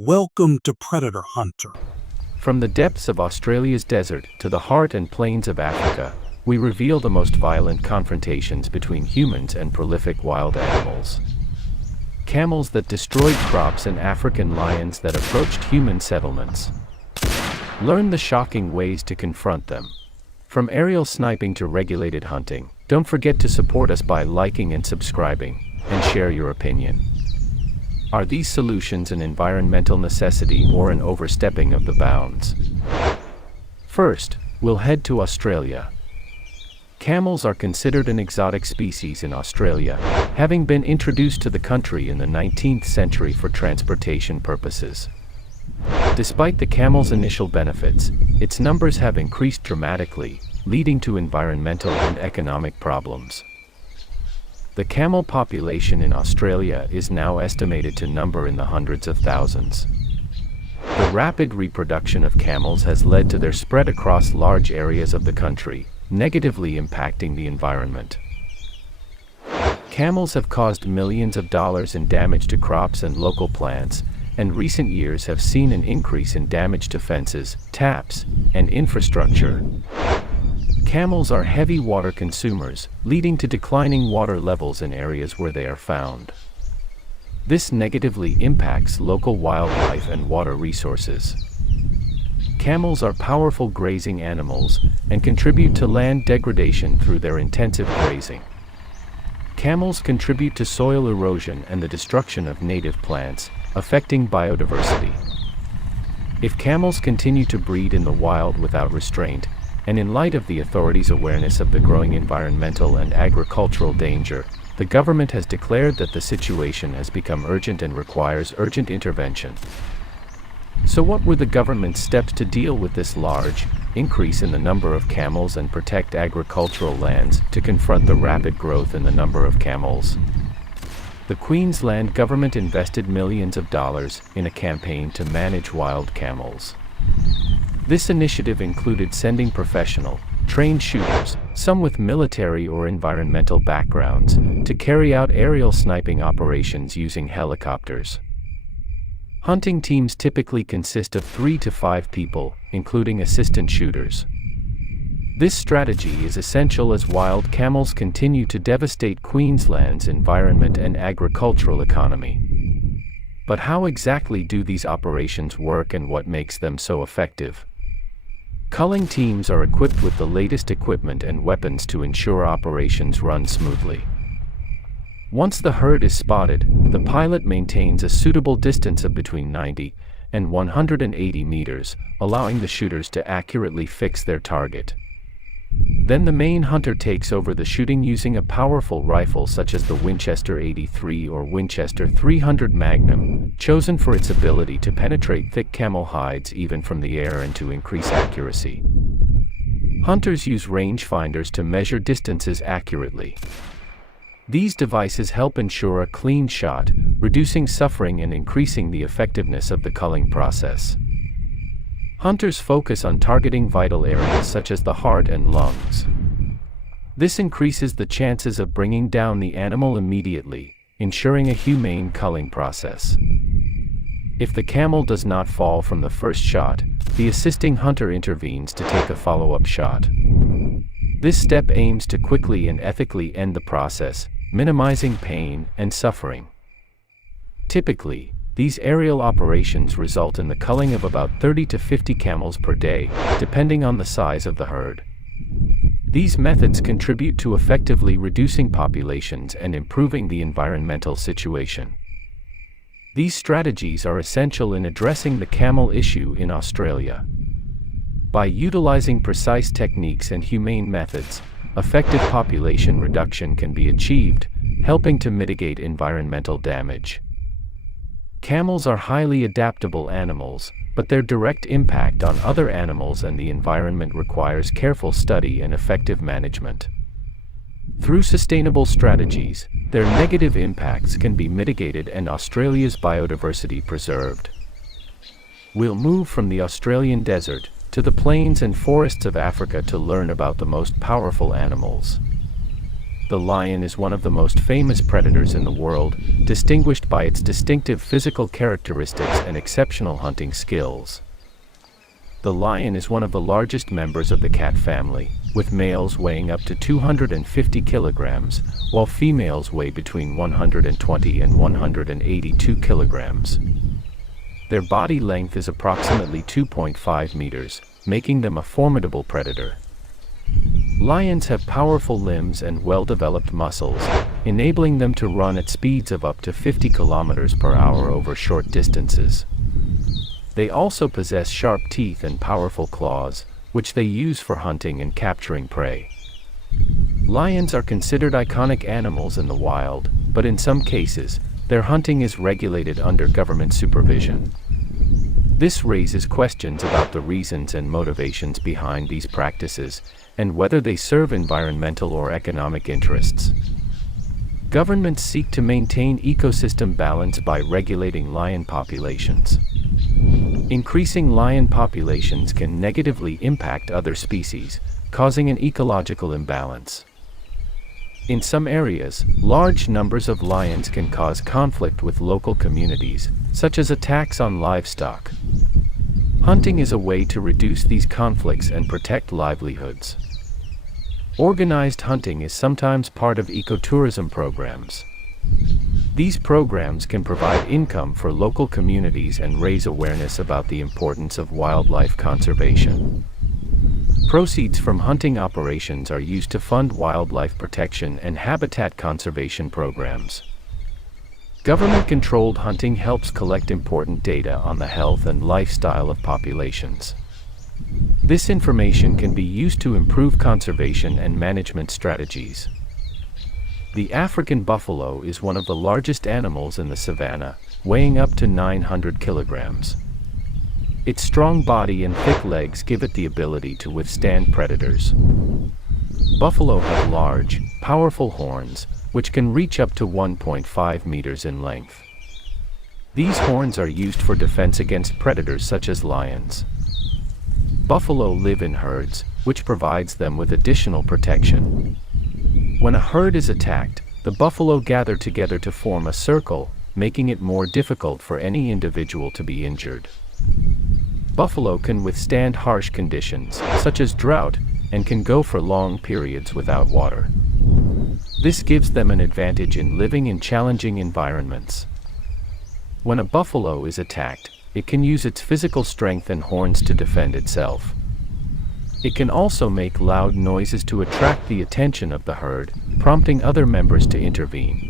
Welcome to Predator Hunter. From the depths of Australia's desert to the heart and plains of Africa, we reveal the most violent confrontations between humans and prolific wild animals. Camels that destroyed crops and African lions that approached human settlements. Learn the shocking ways to confront them. From aerial sniping to regulated hunting, don't forget to support us by liking and subscribing, and share your opinion. Are these solutions an environmental necessity or an overstepping of the bounds? First, we'll head to Australia. Camels are considered an exotic species in Australia, having been introduced to the country in the 19th century for transportation purposes. Despite the camel's initial benefits, its numbers have increased dramatically, leading to environmental and economic problems. The camel population in Australia is now estimated to number in the hundreds of thousands. The rapid reproduction of camels has led to their spread across large areas of the country, negatively impacting the environment. Camels have caused millions of dollars in damage to crops and local plants, and recent years have seen an increase in damage to fences, taps, and infrastructure. Camels are heavy water consumers, leading to declining water levels in areas where they are found. This negatively impacts local wildlife and water resources. Camels are powerful grazing animals and contribute to land degradation through their intensive grazing. Camels contribute to soil erosion and the destruction of native plants, affecting biodiversity. If camels continue to breed in the wild without restraint, and in light of the authorities' awareness of the growing environmental and agricultural danger, the government has declared that the situation has become urgent and requires urgent intervention. So what were the government's steps to deal with this large increase in the number of camels and protect agricultural lands to confront the rapid growth in the number of camels? The Queensland government invested millions of dollars in a campaign to manage wild camels. This initiative included sending professional, trained shooters, some with military or environmental backgrounds, to carry out aerial sniping operations using helicopters. Hunting teams typically consist of 3 to 5 people, including assistant shooters. This strategy is essential as wild camels continue to devastate Queensland's environment and agricultural economy. But how exactly do these operations work and what makes them so effective? Culling teams are equipped with the latest equipment and weapons to ensure operations run smoothly. Once the herd is spotted, the pilot maintains a suitable distance of between 90 and 180 meters, allowing the shooters to accurately fix their target. Then the main hunter takes over the shooting using a powerful rifle such as the Winchester 83 or Winchester 300 Magnum, chosen for its ability to penetrate thick camel hides even from the air and to increase accuracy. Hunters use rangefinders to measure distances accurately. These devices help ensure a clean shot, reducing suffering and increasing the effectiveness of the culling process. Hunters focus on targeting vital areas such as the heart and lungs. This increases the chances of bringing down the animal immediately, ensuring a humane culling process. If the camel does not fall from the first shot, the assisting hunter intervenes to take a follow-up shot. This step aims to quickly and ethically end the process, minimizing pain and suffering. Typically, these aerial operations result in the culling of about 30 to 50 camels per day, depending on the size of the herd. These methods contribute to effectively reducing populations and improving the environmental situation. These strategies are essential in addressing the camel issue in Australia. By utilizing precise techniques and humane methods, effective population reduction can be achieved, helping to mitigate environmental damage. Camels are highly adaptable animals, but their direct impact on other animals and the environment requires careful study and effective management. Through sustainable strategies, their negative impacts can be mitigated and Australia's biodiversity preserved. We'll move from the Australian desert to the plains and forests of Africa to learn about the most powerful animals. The lion is one of the most famous predators in the world, distinguished by its distinctive physical characteristics and exceptional hunting skills. The lion is one of the largest members of the cat family, with males weighing up to 250 kilograms, while females weigh between 120 and 182 kilograms. Their body length is approximately 2.5 meters, making them a formidable predator. Lions have powerful limbs and well-developed muscles, enabling them to run at speeds of up to 50 kilometers per hour over short distances. They also possess sharp teeth and powerful claws, which they use for hunting and capturing prey. Lions are considered iconic animals in the wild, but in some cases, their hunting is regulated under government supervision. This raises questions about the reasons and motivations behind these practices, and whether they serve environmental or economic interests. Governments seek to maintain ecosystem balance by regulating lion populations. Increasing lion populations can negatively impact other species, causing an ecological imbalance. In some areas, large numbers of lions can cause conflict with local communities, such as attacks on livestock. Hunting is a way to reduce these conflicts and protect livelihoods. Organized hunting is sometimes part of ecotourism programs. These programs can provide income for local communities and raise awareness about the importance of wildlife conservation. Proceeds from hunting operations are used to fund wildlife protection and habitat conservation programs. Government-controlled hunting helps collect important data on the health and lifestyle of populations. This information can be used to improve conservation and management strategies. The African buffalo is one of the largest animals in the savanna, weighing up to 900 kilograms. Its strong body and thick legs give it the ability to withstand predators. Buffalo have large, powerful horns, which can reach up to 1.5 meters in length. These horns are used for defense against predators such as lions. Buffalo live in herds, which provides them with additional protection. When a herd is attacked, the buffalo gather together to form a circle, making it more difficult for any individual to be injured. Buffalo can withstand harsh conditions, such as drought, and can go for long periods without water. This gives them an advantage in living in challenging environments. When a buffalo is attacked, it can use its physical strength and horns to defend itself. It can also make loud noises to attract the attention of the herd, prompting other members to intervene.